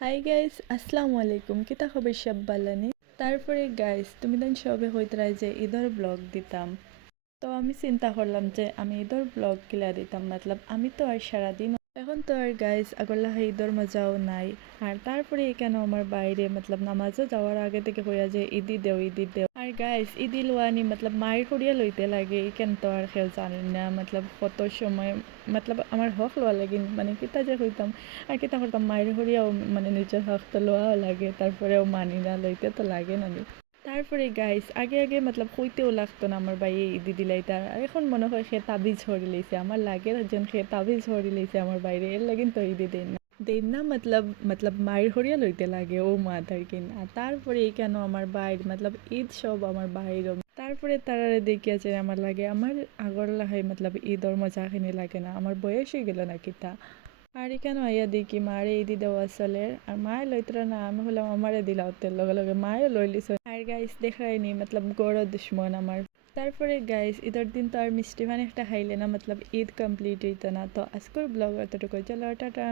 Hi guys, আসসালামু আলাইকুম। কিতা খবর সব বালানি? তারপরে গাইস, তুমি দেন সবে হইতরাই যে ঈদের ব্লগ দিতাম। তো আমি চিন্তা করলাম যে আমি ঈদের ব্লগ কিলা দিতাম, মতলব আমি তো আর সারাদিন এখন তো আর গাইস আগরলা ঈদের মজাও নাই। আর তারপরে কেন আমার বাইরে মতলব নামাজও যাওয়ার আগে থেকে হইয়া যে ঈদি দেও ঈদি দেও। আর গাইস ঈদি লোয়ানি মতলব মায়ের হরিয়া লইতে লাগে, কেন তো আর কেউ জানি না মতলব কত সময় মতলব আমার হক লওয়া লাগে, মানে কিতা যে হইতাম আর কিতা করতাম মায়ের হরিয়াও, মানে নিজের হক তো লওয়াও লাগে, তারপরেও মানি না, লইতে তো লাগে না। তারপরে গাইস আগে আগে মতলব কইতেও লাগতো না আমার ভাই ঈদি দিলাইতে, আর এখন মনে হয় সে তাবিজ হরি লইছে, আমার লাগে যেন সে তাবিজ হরি লইছে আমার বাইরে, এর লাগিন তো ঈদি দেন না মতলব মায়ের হরিয়া লইতে লাগে ও মা থাকেন। আর তারপরে কেন আমার বাইর মতলব ঈদ সব আমার বাইর, তারপরে তারারে দেখিয়াছে আমার লাগে আমার আগর লাগাই মতলব ঈদর মজাখিনি লাগে না, আমার বয়স হয়ে গেল না কিতা। আর এখানে আইয়া দেখি মারে ঈদি দেওয়া চলে, আর মায়ে লইতরা না, আমি হলাম আমারে দিলাও তেল লগে লগে মায়ে লই লিছ। আর গাইস দেখায়নি মতলব গড় দুশ্মন আমার। তারপরে গাইস ঈদের দিন তো আর মিষ্টি মানে একটা খাইলে না, মতলব ঈদ কমপ্লিট হইতো না। তো আজকের ব্লগ এতটুকু, চলো টাটা।